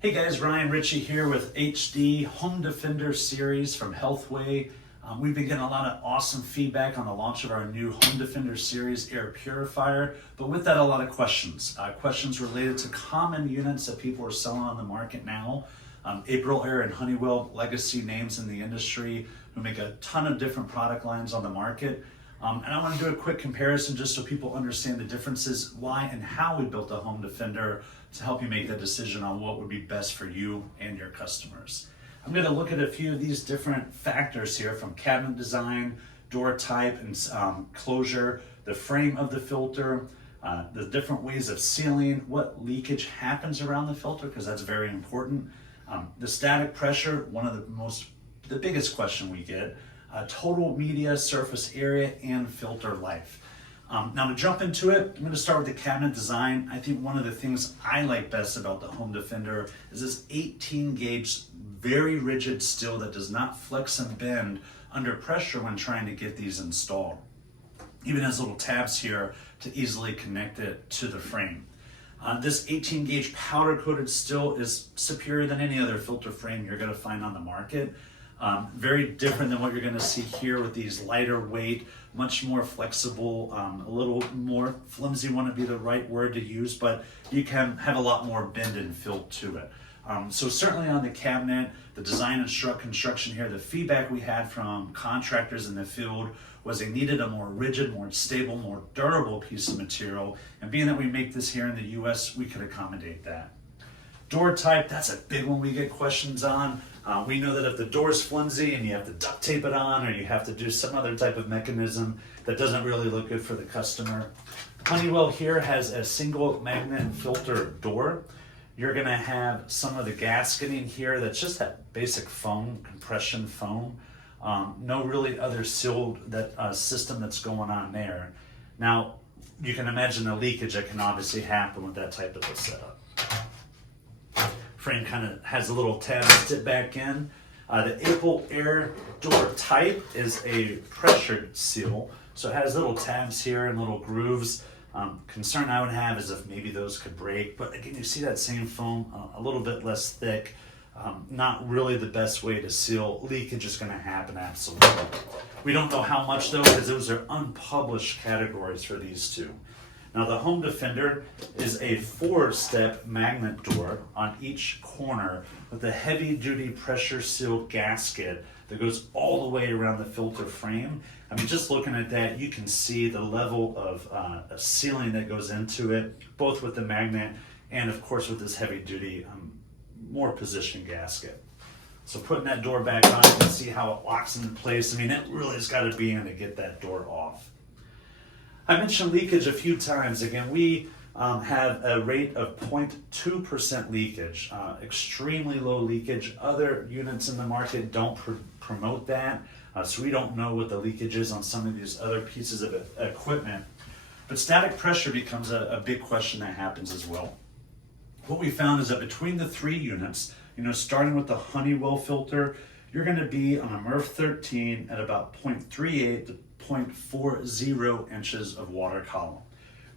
Hey guys, Ryan Ritchie here with HD Home Defender series from Healthway. We've been getting a lot of awesome feedback on the launch of our new Home Defender series air purifier, but with that a lot of questions. Questions related to common units that people are selling on the market now. AprilAire and Honeywell, legacy names in the industry who make a ton of different product lines on the market. And I want to do a quick comparison just so people understand the differences, why and how we built the Home Defender to help you make that decision on what would be best for you and your customers. I'm going to look at a few of these different factors here, from cabinet design, door type and closure, the frame of the filter, the different ways of sealing, what leakage happens around the filter, because that's very important. The static pressure, one of the biggest question we get, total media surface area, and filter life. Now to jump into it, I'm going to start with the cabinet design. I think one of the things I like best about the Home Defender is this 18 gauge, very rigid steel that does not flex and bend under pressure when trying to get these installed. Even has little tabs here to easily connect it to the frame. This 18 gauge powder coated steel is superior than any other filter frame you're going to find on the market. Very different than what you're going to see here with these lighter weight, much more flexible, a little more flimsy wouldn't be the right word to use, but you can have a lot more bend and feel to it. So certainly on the cabinet, the design and construction here, the feedback we had from contractors in the field was they needed a more rigid, more stable, more durable piece of material. And being that we make this here in the US, we could accommodate that. Door type, that's a big one we get questions on. We know that if the door's flimsy and you have to duct tape it on, or you have to do some other type of mechanism, that doesn't really look good for the customer. Honeywell here has a single magnet filter door. You're gonna have some of the gasketing here that's just that basic foam, compression foam. No really other sealed system that's going on there. Now, you can imagine the leakage that can obviously happen with that type of a setup. Frame kind of has a little tab to sit back in. The AprilAire door type is a pressured seal, so it has little tabs here and little grooves. Concern I would have is if maybe those could break, but again, you see that same foam, a little bit less thick. Not really the best way to seal. Leakage is going to happen, absolutely. We don't know how much though, because those are unpublished categories for these two. Now the Home Defender is a 4-step magnet door on each corner with a heavy-duty pressure sealed gasket that goes all the way around the filter frame. I mean, just looking at that, you can see the level of sealing that goes into it, both with the magnet and of course with this heavy-duty, more positioned gasket. So putting that door back on, you can see how it locks into place. I mean, it really has got to be in to get that door off. I mentioned leakage a few times. Again, we have a rate of 0.2% leakage, extremely low leakage. Other units in the market don't promote that, so we don't know what the leakage is on some of these other pieces of equipment. But static pressure becomes a big question that happens as well. What we found is that between the 3 units, starting with the Honeywell filter, you're going to be on a MERV 13 at about 0.38 to 0.40 inches of water column.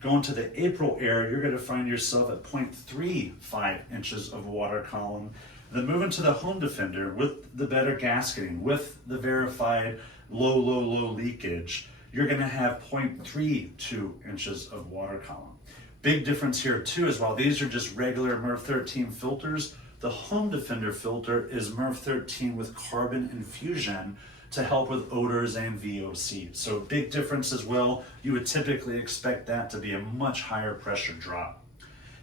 Going to the AprilAire, you're going to find yourself at 0.35 inches of water column. Then moving to the Home Defender with the better gasketing, with the verified low leakage, you're going to have 0.32 inches of water column. Big difference here too is while these are just regular MERV 13 filters, the Home Defender filter is MERV 13 with carbon infusion to help with odors and VOC. So big difference as well. You would typically expect that to be a much higher pressure drop.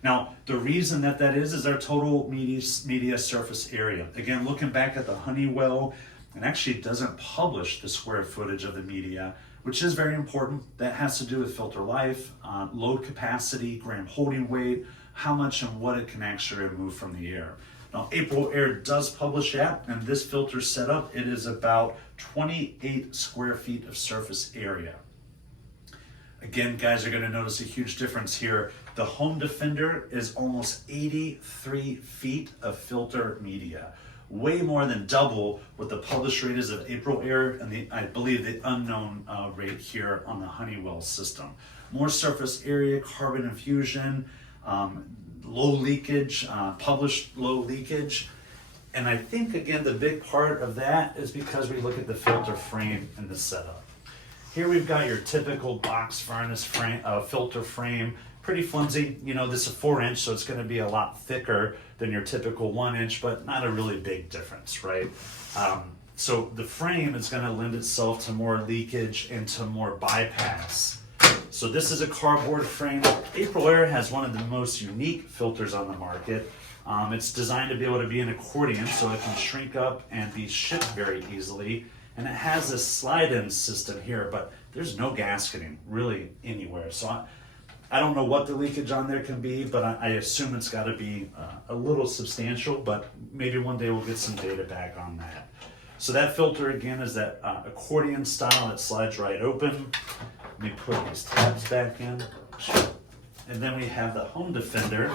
Now, the reason that is our total media surface area. Again, looking back at the Honeywell, it actually doesn't publish the square footage of the media, which is very important. That has to do with filter life, load capacity, gram holding weight, how much and what it can actually remove from the air. Now, AprilAire does publish that, and this filter setup, it is about 28 square feet of surface area. Again, guys are going to notice a huge difference here. The Home Defender is almost 83 feet of filter media, way more than double what the published rate is of AprilAire and I believe the unknown rate here on the Honeywell system. More surface area, carbon infusion, low leakage, published low leakage. And I think, again, the big part of that is because we look at the filter frame in the setup. Here we've got your typical box furnace frame, filter frame, pretty flimsy. You know, this is a 4-inch, so it's going to be a lot thicker than your typical 1-inch, but not a really big difference, right? So the frame is going to lend itself to more leakage and to more bypass. So this is a cardboard frame. AprilAire has one of the most unique filters on the market. It's designed to be able to be an accordion, so it can shrink up and be shipped very easily. And it has this slide-in system here, but there's no gasketing really anywhere. So I don't know what the leakage on there can be, but I assume it's got to be a little substantial, but maybe one day we'll get some data back on that. So that filter, again, is that accordion style that slides right open. Let me put these tabs back in. And then we have the Home Defender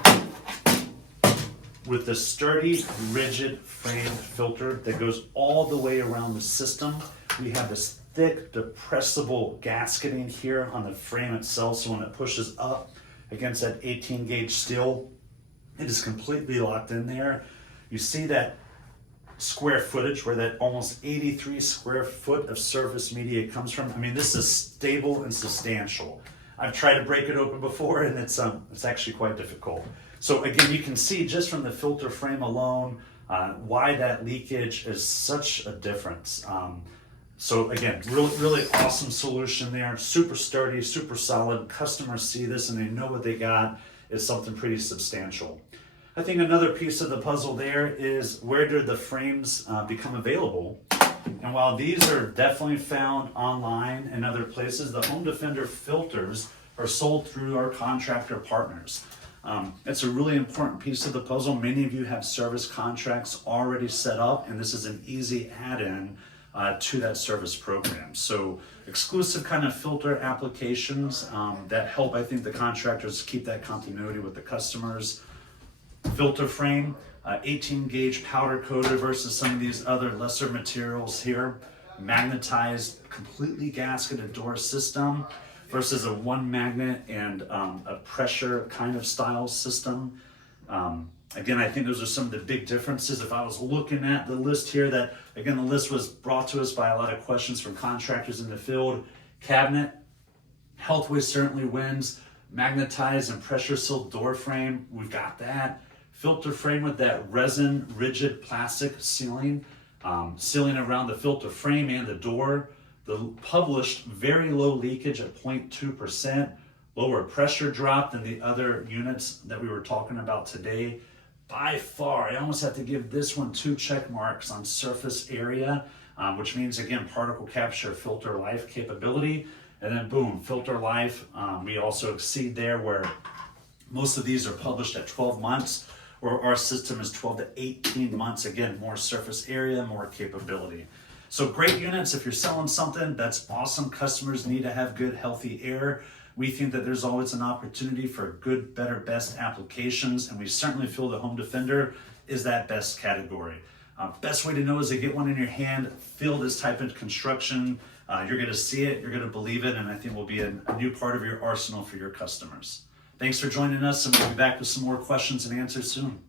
with the sturdy, rigid frame filter that goes all the way around the system. We have this thick, depressible gasketing here on the frame itself, so when it pushes up against that 18 gauge steel, it is completely locked in there. You see that square footage where that almost 83 square foot of surface media comes from. I mean, this is stable and substantial. I've tried to break it open before, and it's actually quite difficult. So again, you can see just from the filter frame alone why that leakage is such a difference. So again, really awesome solution there. Super sturdy, super solid. Customers see this and they know what they got is something pretty substantial. I think another piece of the puzzle there is, where do the frames become available? And while these are definitely found online and other places, the Home Defender filters are sold through our contractor partners. It's a really important piece of the puzzle. Many of you have service contracts already set up, and this is an easy add-in to that service program. So exclusive kind of filter applications that help, I think, the contractors keep that continuity with the customers. Filter frame, 18 gauge powder coated versus some of these other lesser materials here. Magnetized, completely gasketed door system versus a one magnet and a pressure kind of style system. Again, I think those are some of the big differences. If I was looking at the list here, that again, the list was brought to us by a lot of questions from contractors in the field. Cabinet, Healthway certainly wins. Magnetized and pressure sealed door frame, we've got that. Filter frame with that resin rigid plastic sealing, sealing around the filter frame and the door. The published very low leakage at 0.2%, lower pressure drop than the other units that we were talking about today. By far, I almost have to give this one 2 check marks on surface area, which means, again, particle capture, filter life capability, and then boom, filter life. We also exceed there, where most of these are published at 12 months, or our system is 12 to 18 months. Again, more surface area, more capability. So great units. If you're selling something, that's awesome. Customers need to have good, healthy air. We think that there's always an opportunity for good, better, best applications, and we certainly feel the Home Defender is that best category. Best way to know is to get one in your hand, feel this type of construction. You're going to see it, you're going to believe it, and I think will be a new part of your arsenal for your customers. Thanks for joining us, and we'll be back with some more questions and answers soon.